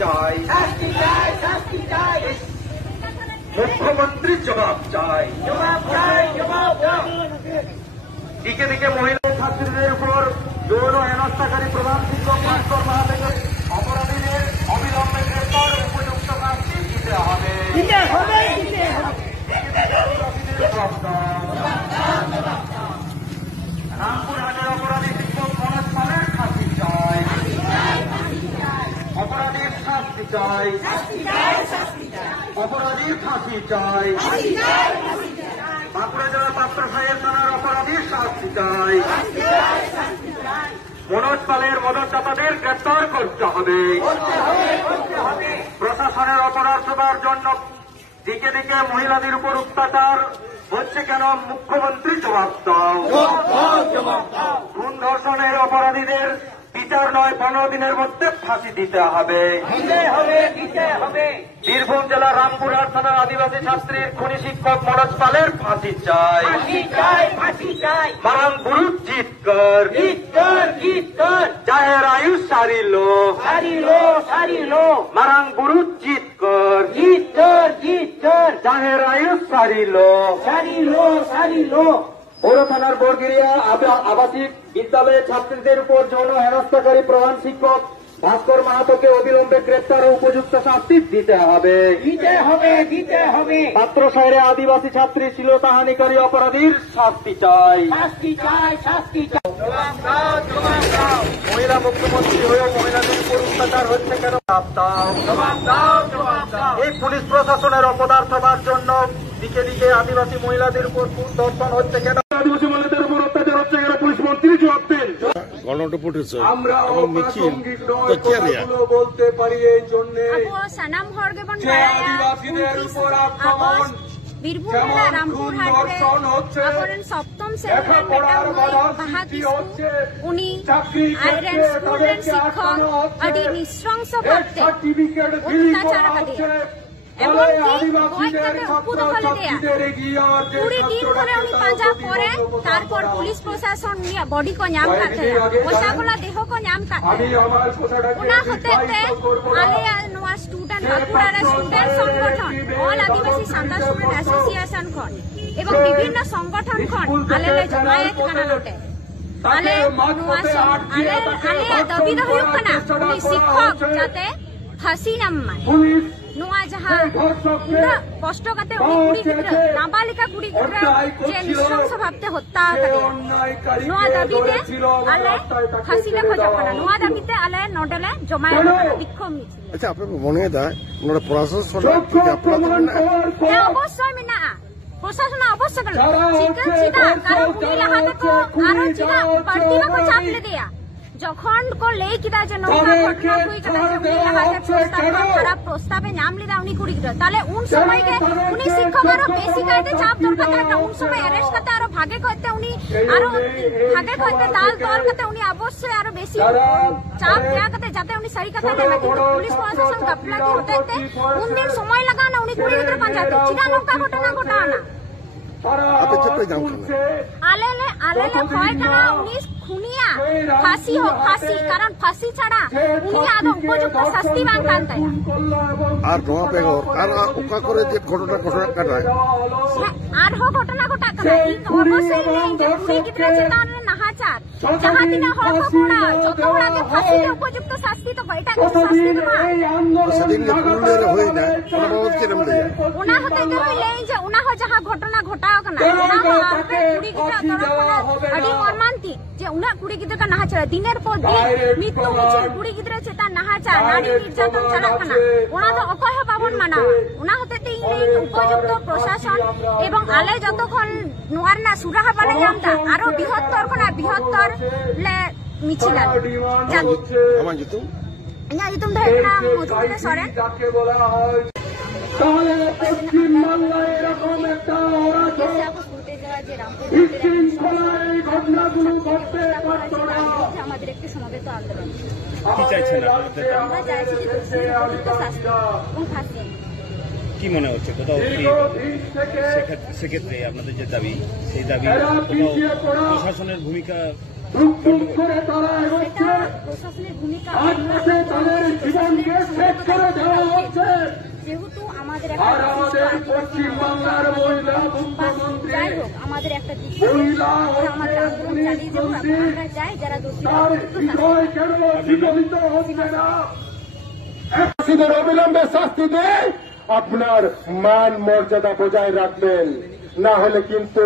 চাই, মুখ্যমন্ত্রী জবাব চাই। দিকে দিকে মহিলা ছাত্রীদের উপর যৌন হেনস্থাকারী প্রধান শিক্ষক ভাস্কর মাহাতোকে অপরাধীদের অবিলম্বে গ্রেপ্তার উপযুক্ত শাস্তি দিতে হবে। রামপুরহাটের অপরাধী শিক্ষক মনোজ পালের ফাঁসি চাই, অপরাধীর শাস্তি চাই, অপরাধীর ফাঁসি চাই। বাঁকুড়া জেলা পাত্রসাহেব থানার অপরাধীর শাস্তি চাই। মনোজ পালের মদতদাতাদের গ্রেপ্তার করতে হবে। প্রশাসনের অপরাধতার জন্য দিকে দিকে মহিলাদের উপর অত্যাচার হচ্ছে কেন? মুখ্যমন্ত্রী জবাব দাও। খুন ধর্ষণের অপরাধীদের বিচার নয়, 15 দিনের মধ্যে ফাঁসি দিতে হবে। বীরভূম জেলার রামপুরহাট থানার আদিবাসী ছাত্রীর খুনি শিক্ষক মনোজ পালের ফাঁসি চাই। মারাং গুরু জিত কর, জাহের আয়ুষ সারি লো, মারাং গুরু জিত কর, জাহের আয়ুষ সারি লো। পৌর থানার বরগিরিয়া আবাসিক বিদ্যালয়ের ছাত্রীদের উপর যৌন হেনস্থাকারী প্রধান শিক্ষক ভাস্কর মাহাতোকে অবিলম্বে গ্রেপ্তার ও উপযুক্ত শাস্তি দিতে হবে। পাত্রসাহেরে আদিবাসী ছাত্রী শ্লীলতাহানিকারী অপরাধীর শাস্তি চাই। মহিলা মুখ্যমন্ত্রী হয়েও মহিলাদের উপর অত্যাচার হচ্ছে কেন? এই পুলিশ প্রশাসনের অপদার্থতার জন্য দিকে দিকে আদিবাসী মহিলাদের উপর ধর্ষণ হচ্ছে কেন? আদিবাসী মহিলাদের উপর অত্যাচার হচ্ছে কেন? পুলিশ মন্ত্রী জবাব দেন। আমরা বলতে পারি এই জন্য আদিবাসীদের উপর আক্রমণ বীরভূম জেলা রামপুরহাটে আবরণ সপ্তম শ্রেণীর বাহাদিসু উনি আইরন স্টুডেন্ট শিক্ষক আদি নৃশংস ভাবে অত্যাচার করে এমনকি বয়কটে উপদখলে দেয়া 20 দিন ধরে উনি পাঁজা করে তারপর পুলিশ প্রশাসন বডি को नाम करते पोशाकोला देह को नाम करते उना होते आले नवा स्टूडेंट बांकुड़ा स्टूडेंट संगठन ऑल आदिवासी सान्ताल स्टूडेंट एसोसिएशन खन एवं विभिन्न संगठन खन आलेले जमायत काना लोटे आले नवा आले दाबी द हुयुक कना उनी शिक्षक जाते फांसी नाम नोआ जहाँ कष्ट करते कुड़ी गिद्रा नाबालिका कुड़ी गिद्रा जे निश्चंस भावते हत्या करे नोआ दाबीते आले फांसीले खोजकना नोआ दाबीते आले नोडेले जमायत बिक्षोभ मिছিল। আচ্ছা আপনার মনে হয় ওনারা প্রশাসন ঠিক আপনাদের না? হ্যাঁ অবশ্যই মেনা প্রশাসন অবশ্যই চিকেন চিদা কারণ উনি লাহাতে কো আরো চিদা পার্টিবা কো চাপলে দেয়া যখন को ले किदा जे नौका घटना हुई कदा जे उनी लाहाते प्रस्ताव खराब प्रस्तावे नाम लिदा उनी कुड़ी गिरा ताले उन समय के उनी शिक्षकरो बेसी कायदे चाप दरकार था उन समय अरेस्ट करते आरो भागे करते उनी आरो भागे करते ताल तोल करते उनी अवश्य आरो बेसी चाप दिया करते जाते उनी सही कथा लेना किंतु पुलिस प्रशासन गफलती होते उन दिन समय लगा ना उनी कुड़ी गिरा पंचायत चिदा नौका घटना घटाना आले भय करा उनी खुनिया फांसी हो फांसी कारण फांसी छाड़ा उनी आदो उपयुक्त शास्ति मांग कानता আর নয়া বেগর আর ওকা করে যে ঘটনা কাটায় আর হো ঘটনা ঘটা কানা অবশ্যই নেই যে পুরি কিতরা চেতন নাহাচার যাহা দিনা হল কোড়া যতগুড়াকে ফাঁসিতে উপযুক্ত শাস্তি তো এটা শাস্তি দেবা সেদিন পুরুলের হই না কোন বাবদ কি নাম দেয়া উনা হতে তো হইলেই যে উনা হ যাহা ঘটনা ঘটাও কানা উনা হতে পুরি কিতরা তরফ আদি মর্মান্তি যে উনা কুড়ি গিদ্রা নাহাচার দিনের পর দিন মৃত্যু হচ্ছে কুড়ি গিদ্রা চেতন নাহাচার নারী নির্যাতন চালা কানা উনা তো অকহ পাবন মানা উনা হতে এই উপযুক্ত প্রশাসন এবং আলে যতক্ষণ নোয়ার না সুরাহা পালে জানতা আরো বৃহত্তর কোনা বৃহত্তর লে মিছিল জানি আমার জিতু ইয়া জিতুম ধরেনা মজুরে সরেন তাহলে পশ্চিম বাংলায় এরকম একটা এই ঘটনাগুলো ঘটতে পারত না। আমাদের একটি সমাবেত আন্দোলন কি চাইছেন আমরা চাইছি যে শাস্তি এবং ফাঁসি কি মনে হচ্ছে কোথাও সেক্ষেত্রে আপনাদের যে দাবি সেই দাবি প্রশাসনের ভূমিকা প্রশাসনের ভূমিকা আজ মাসে তাদের জীবনকে শেষ করে দেওয়া হচ্ছে। যেহেতু আমাদের আর আমাদের পশ্চিমবাংলার মহিলা মুখ্যমন্ত্রী যাই হোক আমাদের একটা মহিলা আমাদের আন্দোলন চালিয়ে যাবো। আমরা চাই যারা দোষী তার হৃদয় কেন বিকলিত হচ্ছে না? ফাঁসিদের অবিলম্বে শাস্তি দিয়ে আপনার মান মর্যাদা বজায় রাখবেন, না হলে কিন্তু